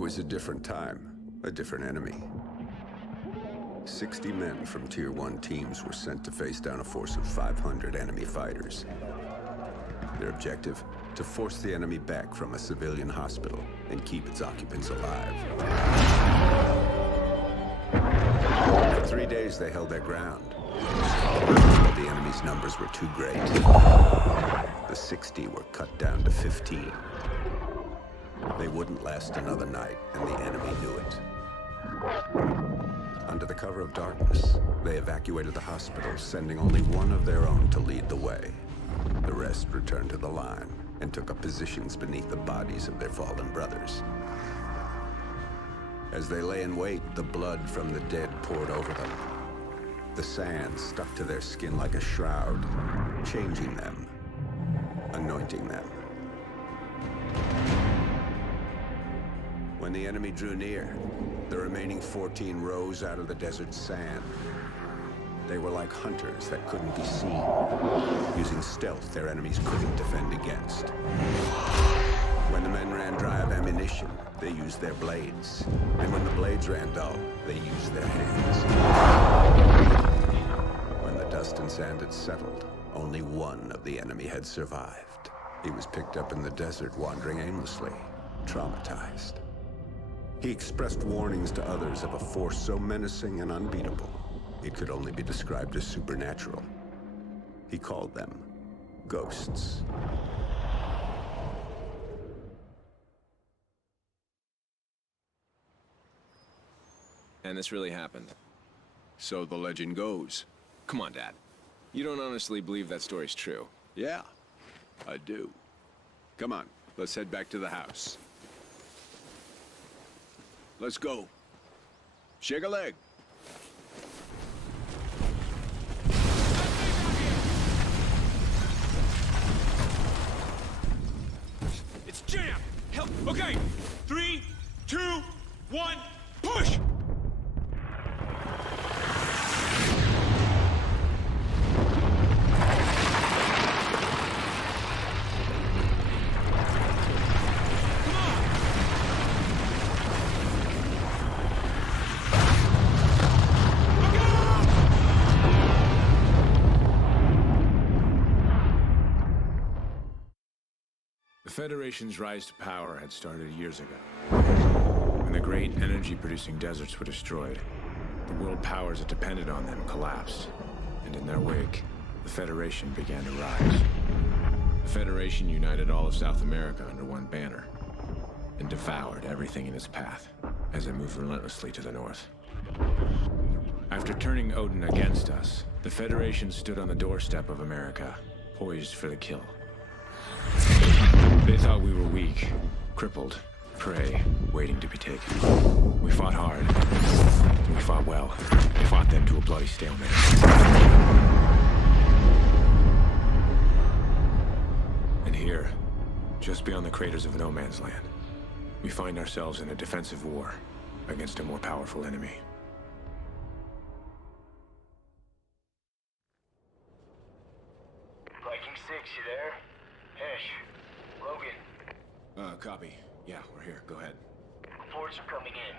was a different time, a different enemy. 60 men from Tier 1 teams were sent to face down a force of 500 enemy fighters. Their objective? To force the enemy back from a civilian hospital and keep its occupants alive. For 3 days, they held their ground. But the enemy's numbers were too great. The 60 were cut down to 15. They wouldn't last another night, and the enemy knew it. Under the cover of darkness, they evacuated the hospital, sending only one of their own to lead the way. The rest returned to the line and took up positions beneath the bodies of their fallen brothers. As they lay in wait, the blood from the dead poured over them. The sand stuck to their skin like a shroud, changing them, anointing them. When the enemy drew near, the remaining 14 rose out of the desert sand. They were like hunters that couldn't be seen, using stealth their enemies couldn't defend against. When the men ran dry of ammunition, they used their blades. And when the blades ran dull, they used their hands. When the dust and sand had settled, only one of the enemy had survived. He was picked up in the desert, wandering aimlessly, traumatized. He expressed warnings to others of a force so menacing and unbeatable, it could only be described as supernatural. He called them ghosts. And this really happened. So the legend goes. Come on, Dad. You don't honestly believe that story's true? Yeah, I do. Come on, let's head back to the house. Let's go. Shake a leg. It's jammed! Help! Okay! 3, 2, 1, push! The Federation's rise to power had started years ago. When the great energy-producing deserts were destroyed, the world powers that depended on them collapsed, and in their wake, the Federation began to rise. The Federation united all of South America under one banner, and devoured everything in its path as it moved relentlessly to the north. After turning Odin against us, the Federation stood on the doorstep of America, poised for the kill. They thought we were weak, crippled, prey, waiting to be taken. We fought hard. We fought well. We fought them to a bloody stalemate. And here, just beyond the craters of No Man's Land, we find ourselves in a defensive war against a more powerful enemy. Viking 6, you there? Hesh. Logan. Copy. Yeah, we're here. Go ahead. Reports are coming in.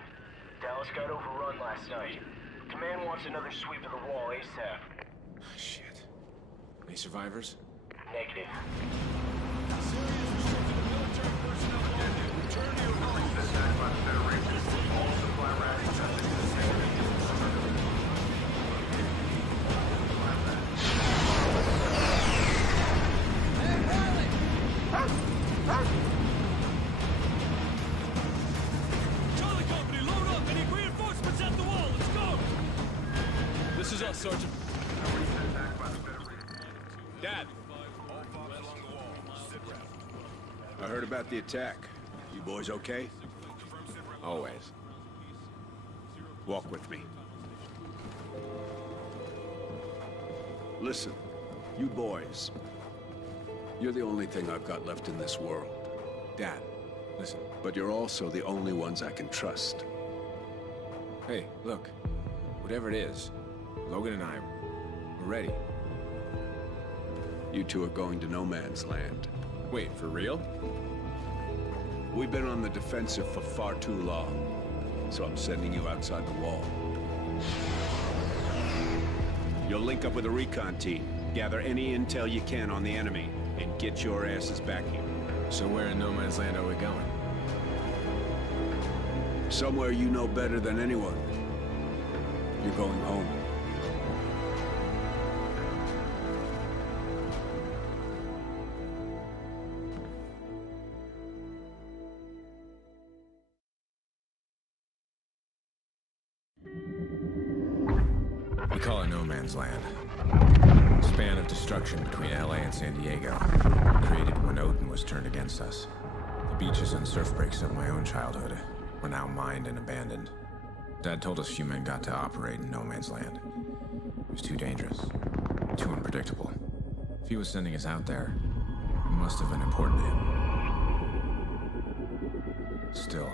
Dallas got overrun last night. Command wants another sweep of the wall ASAP. Shit. Any survivors? Negative. Charlie Company, load up! Any reinforcements at the wall! Let's go! This is us, Sergeant. Dad. I heard about the attack. You boys okay? Always. Walk with me. Listen, you boys. You're the only thing I've got left in this world. Dad, listen. But you're also the only ones I can trust. Hey, look. Whatever it is, Logan and I, we're ready. You two are going to No Man's Land. Wait, for real? We've been on the defensive for far too long, so I'm sending you outside the wall. You'll link up with a recon team, gather any intel you can on the enemy, and get your asses back here. So where in no man's land are we going? Somewhere you know better than anyone. You're going home. We call it no man's land. Span of destruction between LA and San Diego, created when Odin was turned against us. The beaches and surf breaks of my own childhood were now mined and abandoned. Dad told us few men got to operate in no man's land. It was too dangerous, too unpredictable. If he was sending us out there, it must have been important to him. Still,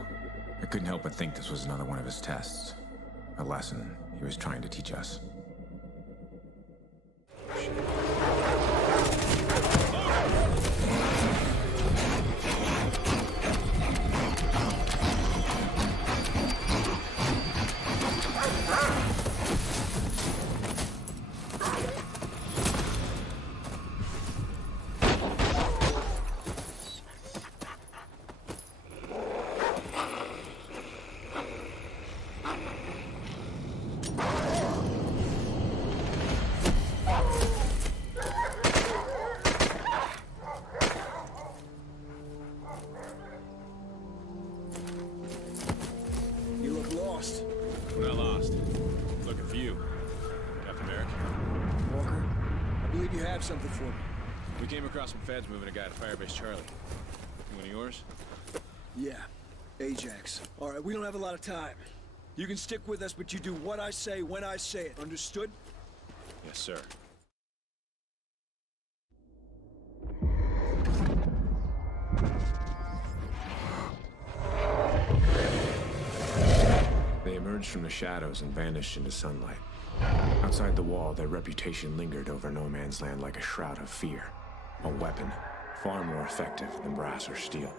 I couldn't help but think this was another one of his tests. A lesson he was trying to teach us. We're not lost. Looking for you. Captain Merrick. Walker, I believe you have something for me. We came across some feds moving a guy to Firebase Charlie. One of yours? Yeah, Ajax. All right, we don't have a lot of time. You can stick with us, but you do what I say when I say it. Understood? Yes, sir. They emerged from the shadows and vanished into sunlight. Outside the wall, their reputation lingered over no man's land like a shroud of fear. A weapon, far more effective than brass or steel.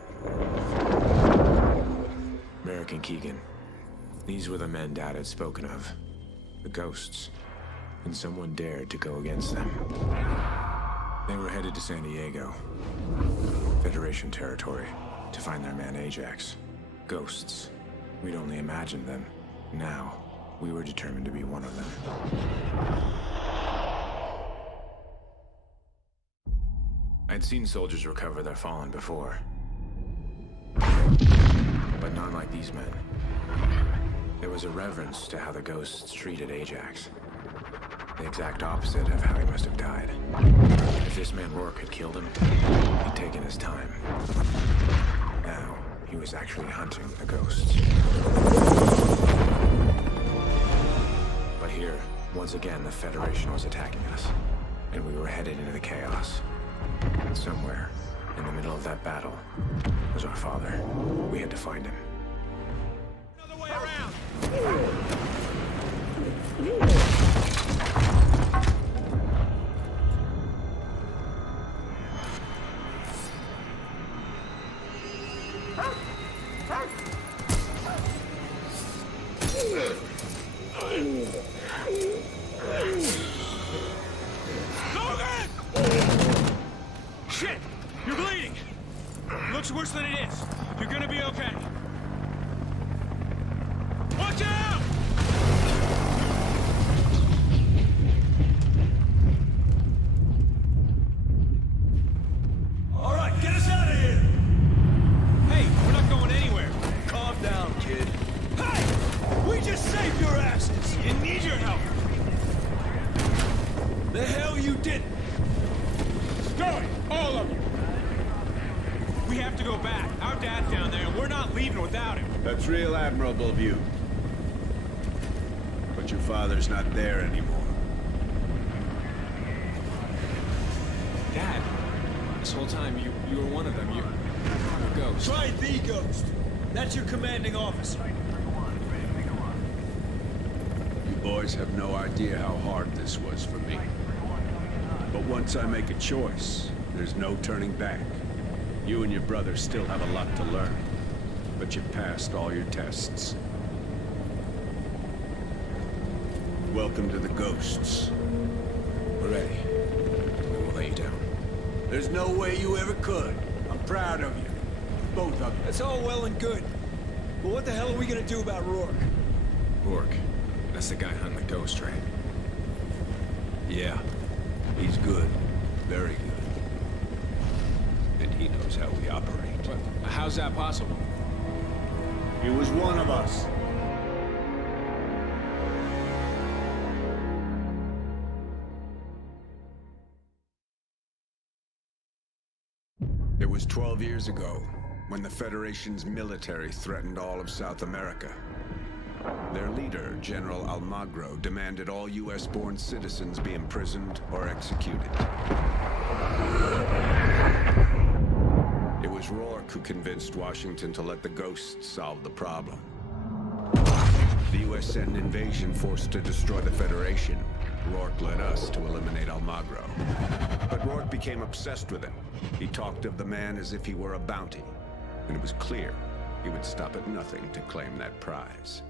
Merrick and Keegan. These were the men Dad had spoken of. The ghosts. And someone dared to go against them. They were headed to San Diego, Federation territory, to find their man Ajax. Ghosts. We'd only imagined them. Now, we were determined to be one of them. I'd seen soldiers recover their fallen before. But not like these men. There was a reverence to how the ghosts treated Ajax. The exact opposite of how he must have died. If this man Rourke had killed him, he'd taken his time. Now, he was actually hunting the ghosts. But here, once again, the Federation was attacking us. And we were headed into the chaos. Somewhere, in the middle of that battle, was our father. We had to find him. Another way around! Shit! You're bleeding! Looks worse than it is. You're gonna be okay. Watch out! All right, get us out of here! Hey, we're not going anywhere. Calm down, kid. Hey! We just saved your asses! You need your help. The hell you didn't! Go! All of you! We have to go back. Our dad's down there, and we're not leaving without him. That's real admirable of you. But your father's not there anymore. Dad! This whole time, you were one of them. You're a ghost. Try the ghost. That's your commanding officer. You boys have no idea how hard this was for me. But once I make a choice, there's no turning back. You and your brother still have a lot to learn. but you passed all your tests. Welcome to the Ghosts. We're ready. We won't let you down. There's no way you ever could. I'm proud of you. Both of you. That's all well and good. But what the hell are we gonna do about Rourke? Rourke. That's the guy hunting the ghost, right? Yeah. He's good. Very good. And he knows how we operate. But how's that possible? He was one of us. It was 12 years ago, when the Federation's military threatened all of South America. Their leader, General Almagro, demanded all US-born citizens be imprisoned or executed. It was Rourke who convinced Washington to let the Ghosts solve the problem. The US sent an invasion force to destroy the Federation. Rourke led us to eliminate Almagro. But Rourke became obsessed with him. He talked of the man as if he were a bounty. And it was clear he would stop at nothing to claim that prize.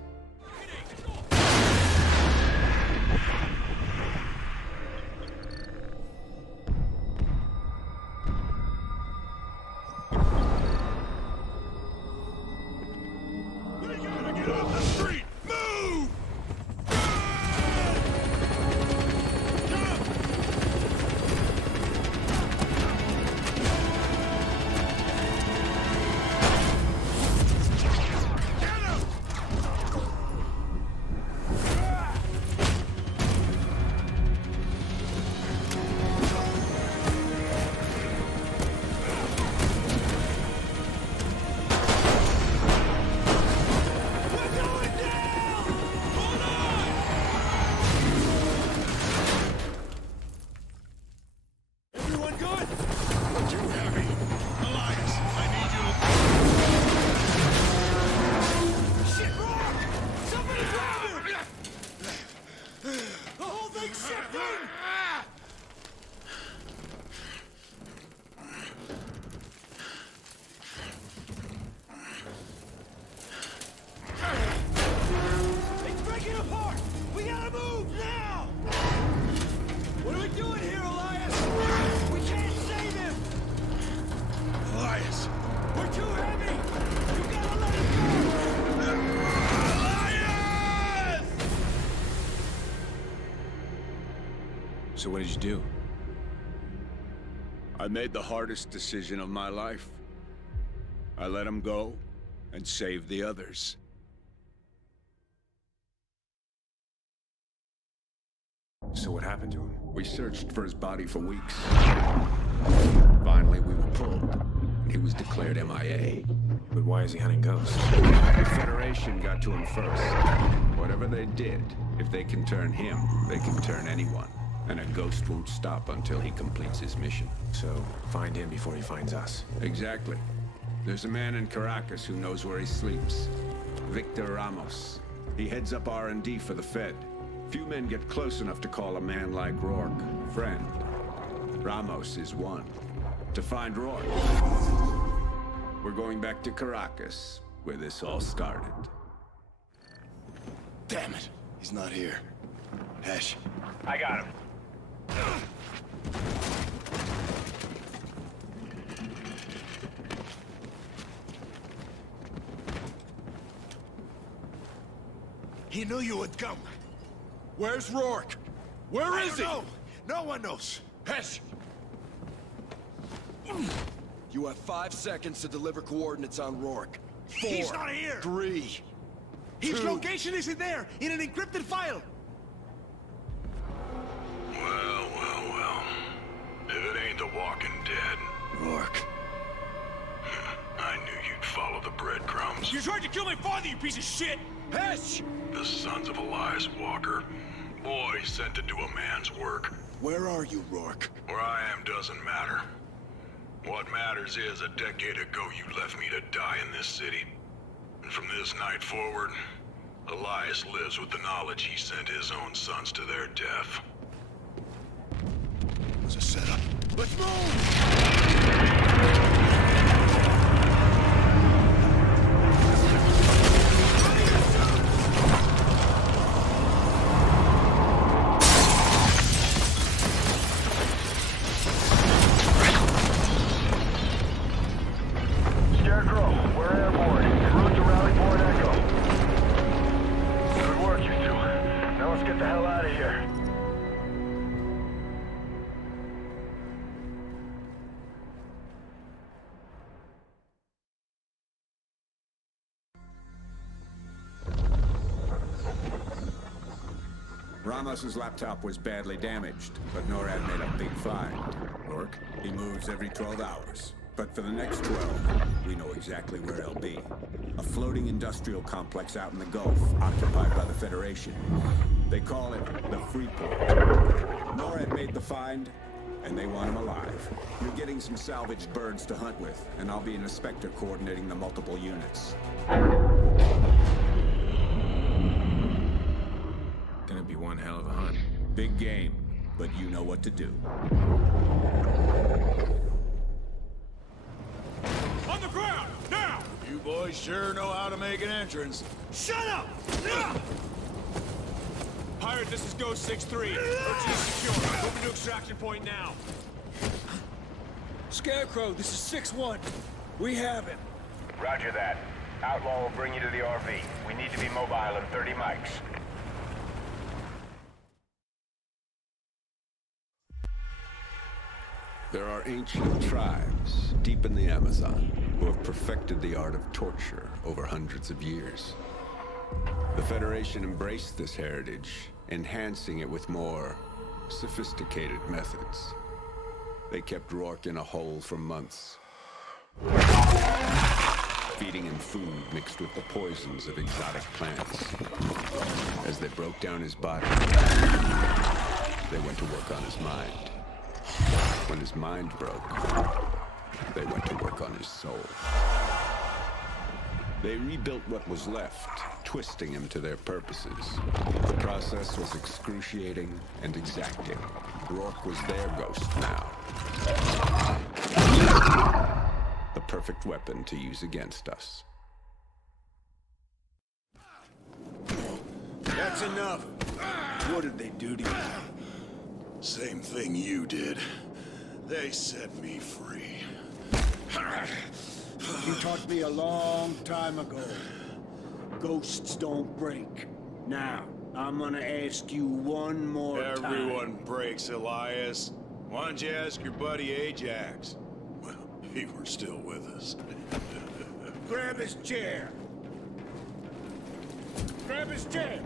So what did you do? I made the hardest decision of my life. I let him go and saved the others. So what happened to him? We searched for his body for weeks. Finally, we were pulled. He was declared MIA. But why is he hunting ghosts? The Federation got to him first. Whatever they did, if they can turn him, they can turn anyone. And a ghost won't stop until he completes his mission. So, find him before he finds us. Exactly. There's a man in Caracas who knows where he sleeps. Victor Ramos. He heads up R&D for the Fed. Few men get close enough to call a man like Rourke friend. Ramos is one. To find Rourke, we're going back to Caracas, where this all started. Damn it! He's not here. Hesh. I got him. He knew you would come. Where's Rourke? Where is he? No, no one knows. Hesh. You have 5 seconds to deliver coordinates on Rourke. 4, He's not here. 3. His 2. location is in there, in an encrypted file. Well. If it ain't the Walking Dead. Rourke. I knew you'd follow the breadcrumbs. You tried to kill my father, you piece of shit! Hesh! The sons of Elias Walker. Boy sent to do a man's work. Where are you, Rourke? Where I am doesn't matter. What matters is a decade ago you left me to die in this city. And from this night forward, Elias lives with the knowledge he sent his own sons to their death. It was a setup. Let's move! Ramos's laptop was badly damaged, but NORAD made a big find. Rourke? He moves every 12 hours. But for the next 12, we know exactly where he'll be. A floating industrial complex out in the Gulf, occupied by the Federation. They call it the Freeport. NORAD made the find, and they want him alive. You're getting some salvaged birds to hunt with, and I'll be an inspector coordinating the multiple units. Gonna be one hell of a hunt. Big game, but you know what to do. On the ground, now! You boys sure know how to make an entrance. Shut up! Pirate, this is Ghost 6-3. Approaching secure. Moving to extraction point now. Scarecrow, this is 6-1. We have him. Roger that. Outlaw will bring you to the RV. We need to be mobile in 30 mics. There are ancient tribes deep in the Amazon who have perfected the art of torture over hundreds of years. The Federation embraced this heritage, enhancing it with more sophisticated methods. They kept Rourke in a hole for months, feeding him food mixed with the poisons of exotic plants. As they broke down his body, they went to work on his mind. When his mind broke, they went to work on his soul. They rebuilt what was left, twisting him to their purposes. The process was excruciating and exacting. Rourke was their ghost now. The perfect weapon to use against us. That's enough. What did they do to you? Same thing you did. They set me free. You taught me a long time ago. Ghosts don't break. Now, I'm gonna ask you one more time. Everyone breaks, Elias. Why don't you ask your buddy Ajax? Well, he were still with us. Grab his chair. Grab his chair.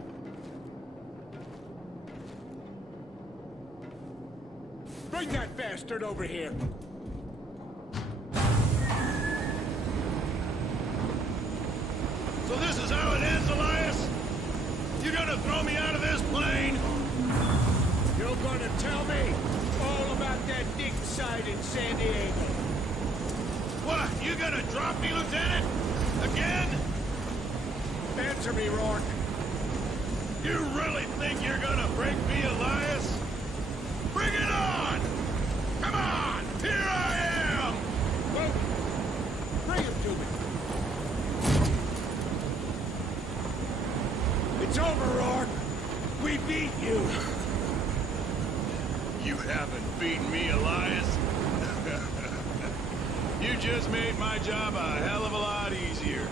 Bring that bastard over here. So this is how it ends, Elias? You gonna throw me out of this plane? You're gonna tell me all about that dig site in San Diego. What? You gonna drop me, Lieutenant? Again? Answer me, Rourke. You really think you're gonna break me, Elias? Bring it on! Come on! Here I am! Well, bring him to me. It's over, Rourke. We beat you. You haven't beaten me, Elias. You just made my job a hell of a lot easier.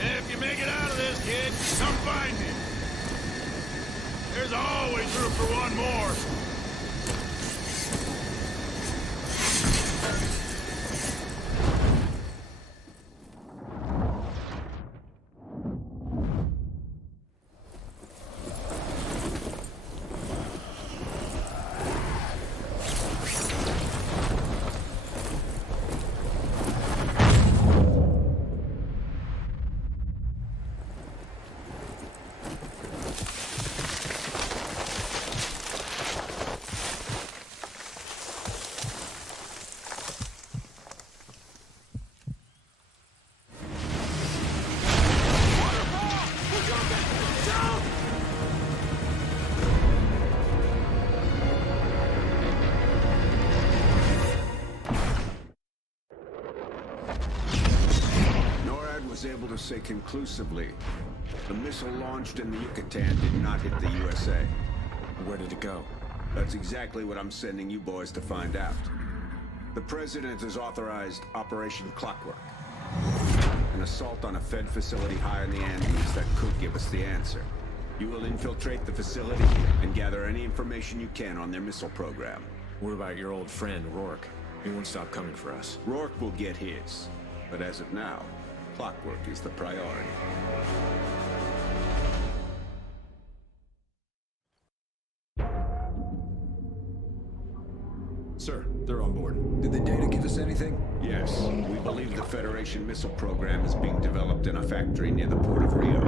If you make it out of this, kid, come find me. There's always room for one more. Was able to say conclusively, the missile launched in the Yucatan did not hit the USA. Where did it go? That's exactly what I'm sending you boys to find out. The President has authorized Operation Clockwork. An assault on a Fed facility high in the Andes that could give us the answer. You will infiltrate the facility and gather any information you can on their missile program. What about your old friend, Rourke? He won't stop coming for us. Rourke will get his. But as of now, Clockwork is the priority. Sir, they're on board. Did the data give us anything? Yes, we believe the Federation missile program is being developed in a factory near the port of Rio.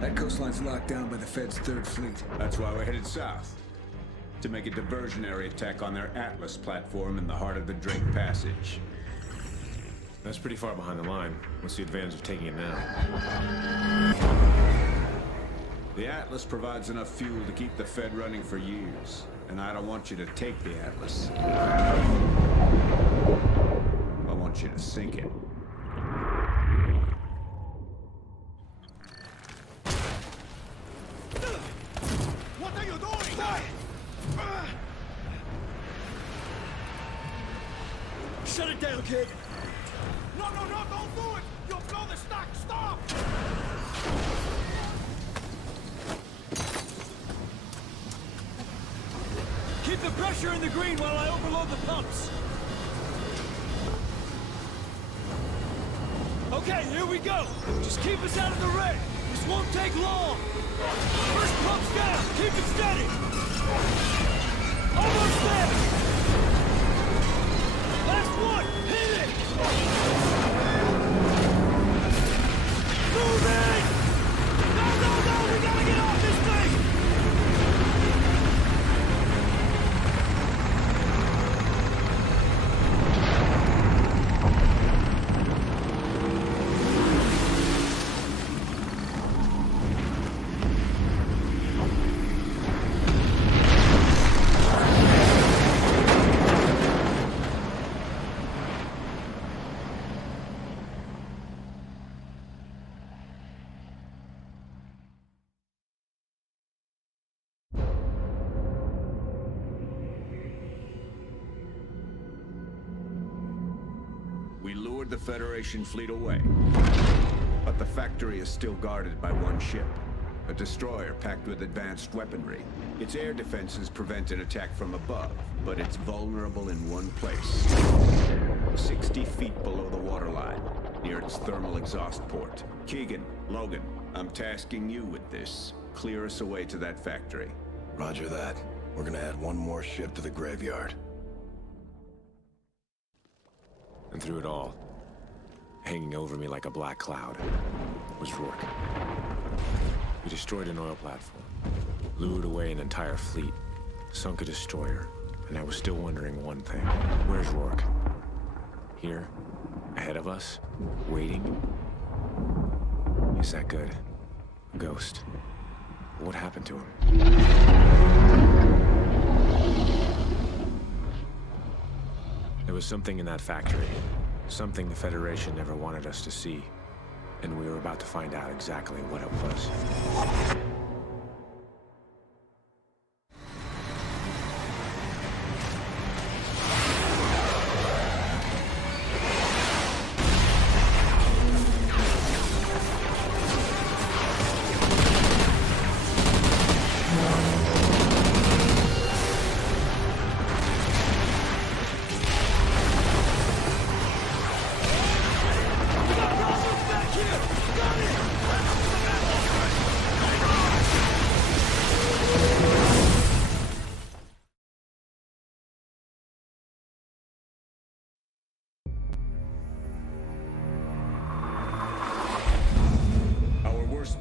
That coastline's locked down by the Fed's Third Fleet. That's why we're headed south. To make a diversionary attack on their Atlas platform in the heart of the Drake Passage. That's pretty far behind the line. What's the advantage of taking it now? The Atlas provides enough fuel to keep the Fed running for years. And I don't want you to take the Atlas. I want you to sink it. What are you doing? Shut it down, kid! No, don't do it! You'll blow the stock! Stop! Keep the pressure in the green while I overload the pumps! Okay, here we go! Just keep us out of the red! This won't take long! First pump's down! Keep it steady! Almost there! Last one! Hit it! Moving! No! We gotta get off this thing! We lured the Federation fleet away. But the factory is still guarded by one ship. A destroyer packed with advanced weaponry. Its air defenses prevent an attack from above, but it's vulnerable in one place. 60 feet below the waterline, near its thermal exhaust port. Keegan, Logan, I'm tasking you with this. Clear us away to that factory. Roger that. We're gonna add one more ship to the graveyard. And through it all, hanging over me like a black cloud, was Rourke. We destroyed an oil platform, lured away an entire fleet, sunk a destroyer, and I was still wondering one thing. Where's Rourke? Here? Ahead of us? Waiting? Is that good? A ghost? What happened to him? There was something in that factory. Something the Federation never wanted us to see. And we were about to find out exactly what it was.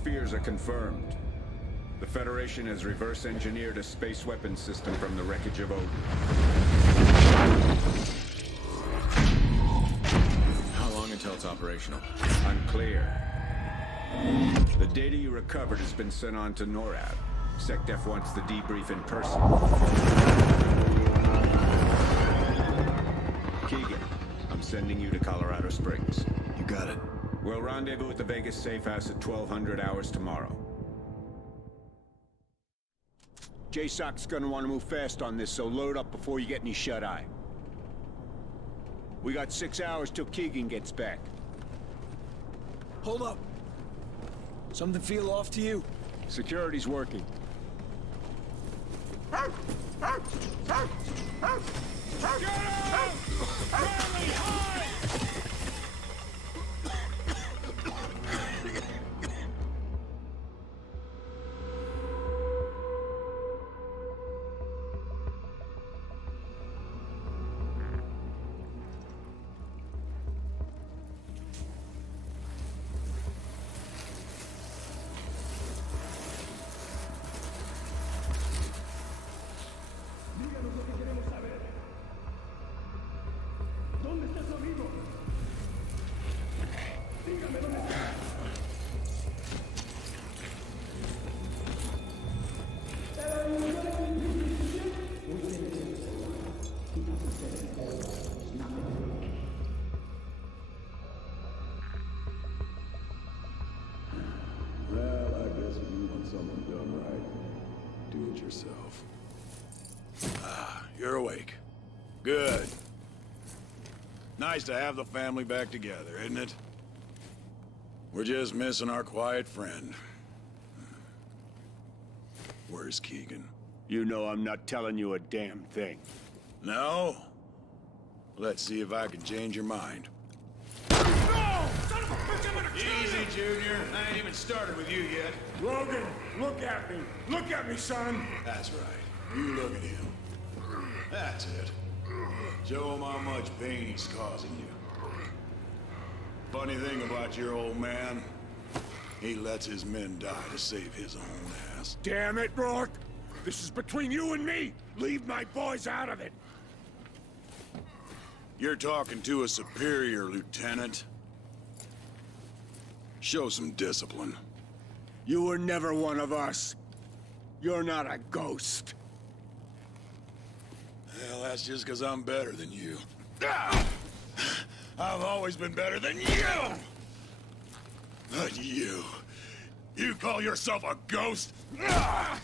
Fears are confirmed. The Federation has reverse-engineered a space weapons system from the wreckage of Odin. How long until it's operational? Unclear. The data you recovered has been sent on to NORAD. SecDef wants the debrief in person. Keegan, I'm sending you to Colorado Springs. You got it. We'll rendezvous at the Vegas safe house at 1200 hours tomorrow. JSOC's gonna want to move fast on this, so load up before you get any shut-eye. We got 6 hours till Keegan gets back. Hold up. Something feel off to you? Security's working. Get him! Charlie, hide! Well, I guess if you want something done right, do it yourself. Ah, you're awake. Good. Nice to have the family back together, isn't it? We're just missing our quiet friend. Where's Keegan? You know I'm not telling you a damn thing. No? Let's see if I can change your mind. No! Son of a bitch, I'm gonna kill you! Easy, Junior. I ain't even started with you yet. Logan, look at me. Look at me, son. That's right. You look at him. That's it. Show him how much pain he's causing you. Funny thing about your old man, he lets his men die to save his own ass. Damn it, Rourke. This is between you and me. Leave my boys out of it. You're talking to a superior, Lieutenant. Show some discipline. You were never one of us. You're not a ghost. Well, that's just because I'm better than you. Ah! I've always been better than you! But you call yourself a ghost? Ah!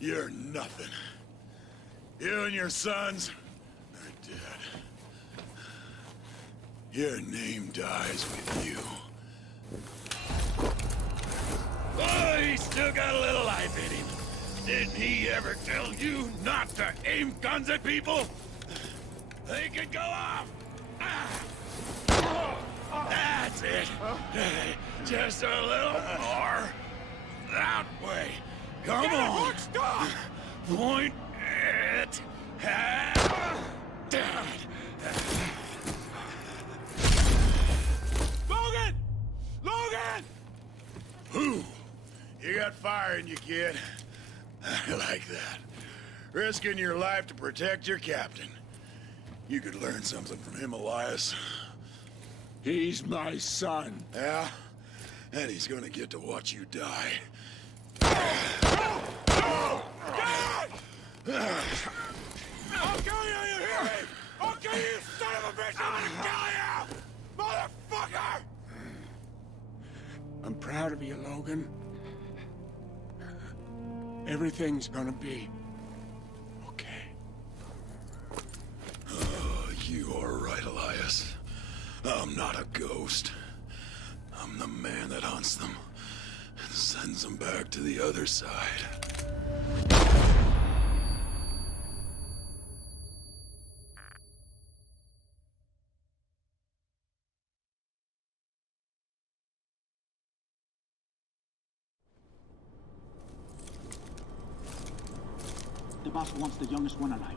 You're nothing. You and your sons are dead. Your name dies with you. Oh, he's still got a little life in him. Didn't he ever tell you not to aim guns at people? They can go off! That's it. Just a little more. That way. Come on. Stop! Point it at Dad. Logan! Logan! Who? You got fire in you, kid. I like that. Risking your life to protect your captain. You could learn something from him, Elias. He's my son. Yeah? And he's gonna get to watch you die. God! I'll kill you, you hear me? I'll kill you, you son of a bitch! I'm gonna kill you! Motherfucker! I'm proud of you, Logan. Everything's gonna be okay. You are right, Elias. I'm not a ghost. I'm the man that hunts them and sends them back to the other side. The boss wants the youngest one alive.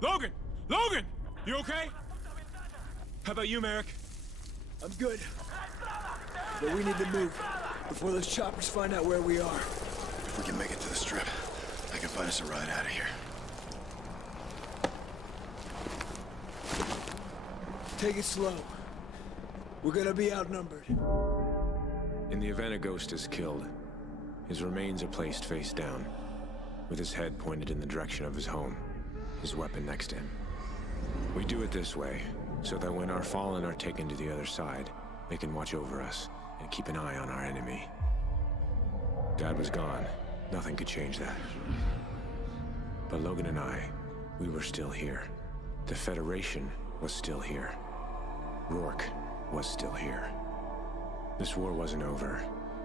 Logan! Logan! You okay? How about you, Merrick? I'm good. But we need to move. before those choppers find out where we are. If we can make it to the strip, I can find us a ride out of here. Take it slow. We're gonna be outnumbered. In the event a ghost is killed, his remains are placed face down, with his head pointed in the direction of his home, his weapon next to him. We do it this way, so that when our fallen are taken to the other side, they can watch over us and keep an eye on our enemy. Dad was gone. Nothing could change that. But Logan and I, we were still here. The Federation was still here. Rourke was still here. This war wasn't over,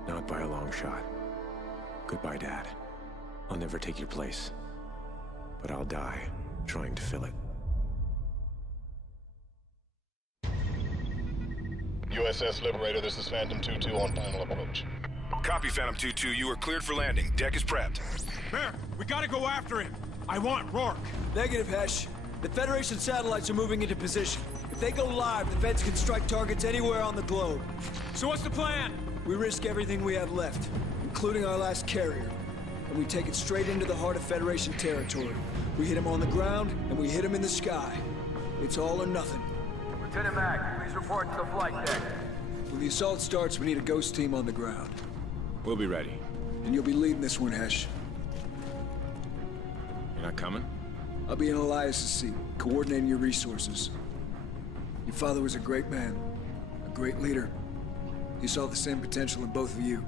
not by a long shot. Goodbye, Dad. I'll never take your place, but I'll die trying to fill it. USS Liberator, this is Phantom 2-2 on final approach. Copy, Phantom 2-2. You are cleared for landing. Deck is prepped. Merrick, we gotta go after him. I want Rourke. Negative, Hesh. The Federation satellites are moving into position. If they go live, the Feds can strike targets anywhere on the globe. So what's the plan? We risk everything we have left, including our last carrier. And we take it straight into the heart of Federation territory. We hit them on the ground, and we hit them in the sky. It's all or nothing. Lieutenant Mack, please report to the flight deck. When the assault starts, we need a ghost team on the ground. We'll be ready. And you'll be leading this one, Hesh. You're not coming? I'll be in Elias's seat, coordinating your resources. Your father was a great man, a great leader. He saw the same potential in both of you.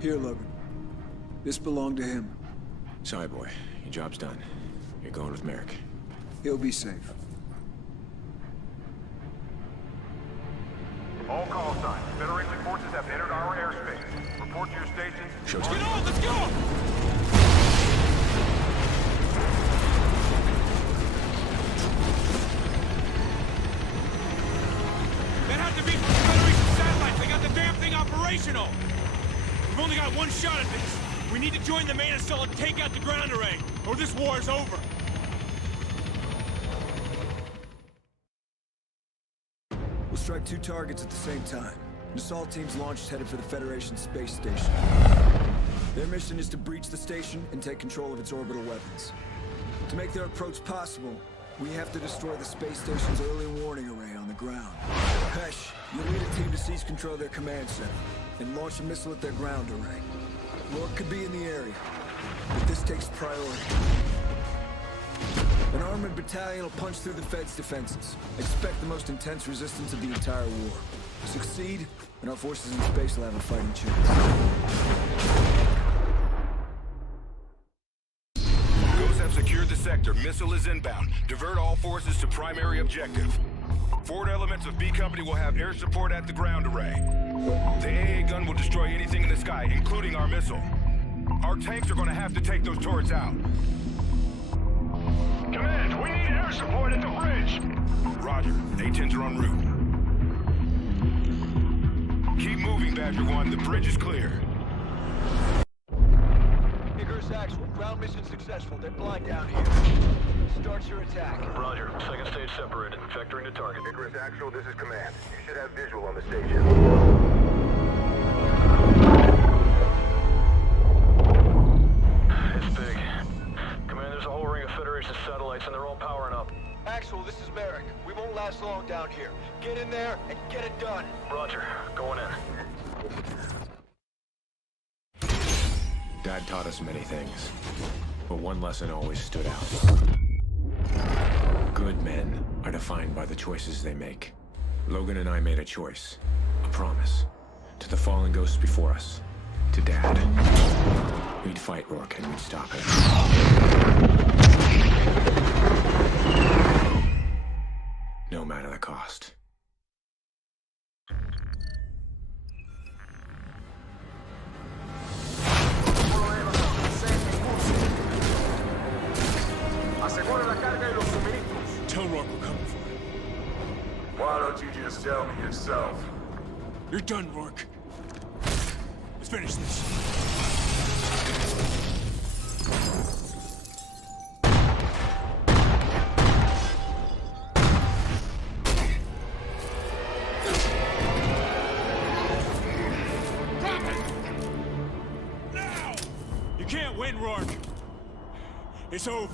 Here, Logan. This belonged to him. Sorry, boy. Your job's done. You're going with Merrick. He'll be safe. All call signs. Federation forces have entered our airspace. Report to your stations. Showtime. Get on, let's go! That had to be from the Federation satellites. They got the damn thing operational. We've only got one shot at this. We need to join the main assault and take out the ground array, or this war is over. We'll strike 2 targets at the same time. An assault team's launched headed for the Federation space station. Their mission is to breach the station and take control of its orbital weapons. To make their approach possible, we have to destroy the space station's early warning array on the ground. Hesh, you'll lead a team to seize control of their command center and launch a missile at their ground array. Rourke could be in the area, but this takes priority. An armored battalion will punch through the Fed's defenses. Expect the most intense resistance of the entire war. Succeed, and our forces in space will have a fighting chance. Ghosts have secured the sector. Missile is inbound. Divert all forces to primary objective. Forward elements of B Company will have air support at the ground array. The AA gun will destroy anything in the sky, including our missile. Our tanks are going to have to take those turrets out. Command, we need air support at the bridge. Roger. A-10s are en route. Keep moving, Badger 1. The bridge is clear. Icarus Actual, ground mission successful. They're blind down here. Start your attack. Roger. Second stage separated. Vectoring to target. Icarus Actual, this is command. You should have visual on the station. It's big. Command, there's a whole ring of Federation satellites and they're all powering up. Actual, this is Merrick. We won't last long down here. Get in there and get it done. Roger. Going in. Dad taught us many things, but one lesson always stood out. Good men are defined by the choices they make. Logan and I made a choice, a promise, to the fallen ghosts before us, to Dad. We'd fight Rourke and we'd stop him. No matter the cost. Tell Rourke we're coming for him. Why don't you just tell me yourself? You're done, Rourke. Let's finish this. in, Rourke. It's over.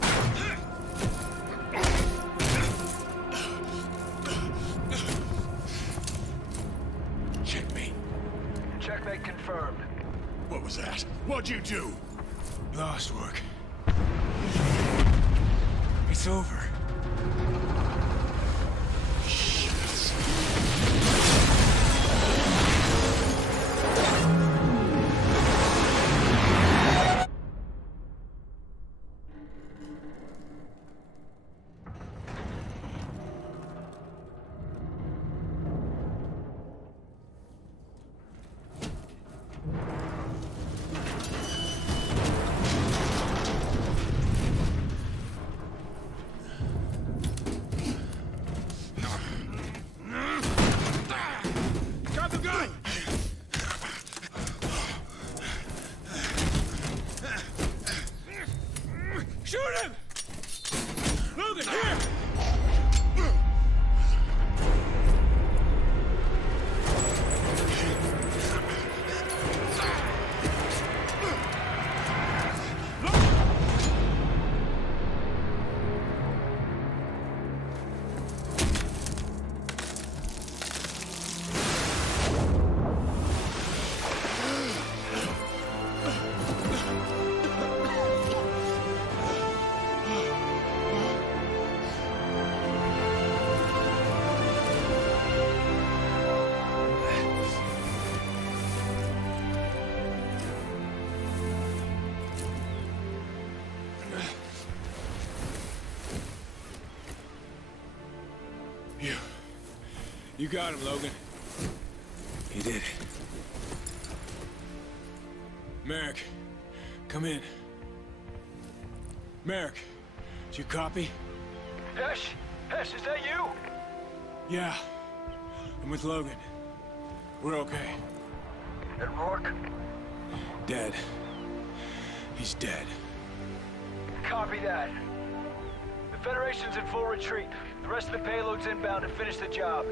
Checkmate. Checkmate confirmed. What was that? What'd you do? Lost, Rourke. It's over. Shoot him! Logan, here! You got him, Logan. He did. Merrick, come in. Merrick, do you copy? Hesh! Hesh, is that you? Yeah, I'm with Logan. We're okay. And Rourke? Dead. He's dead. Copy that. The Federation's in full retreat. The rest of the payload's inbound to finish the job.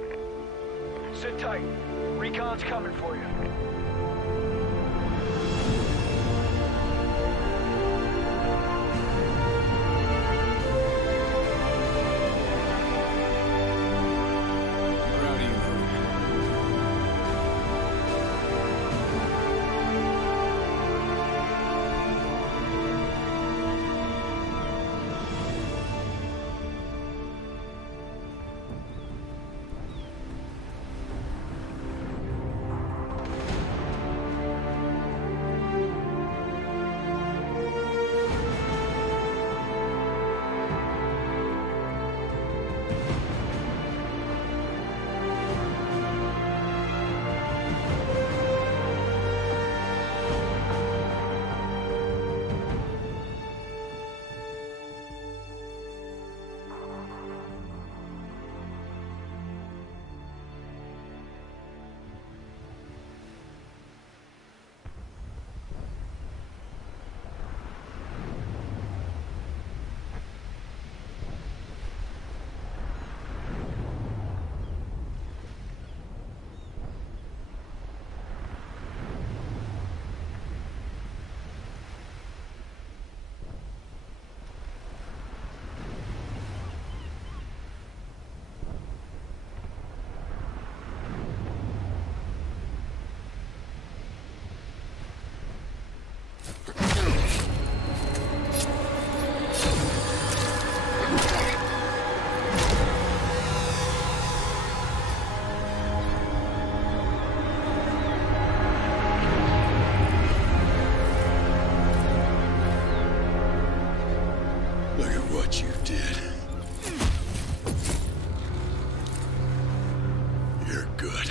Sit tight. Recon's coming for you. What you did. You're good.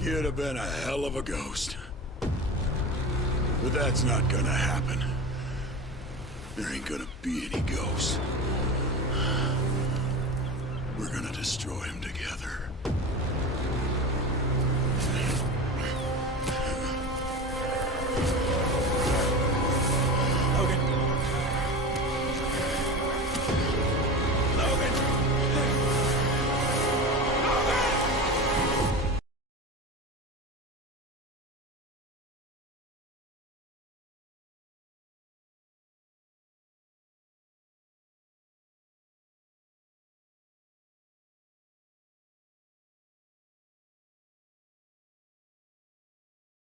You'd have been a hell of a ghost. But that's not gonna happen. There ain't gonna be any ghosts. We're gonna destroy him together.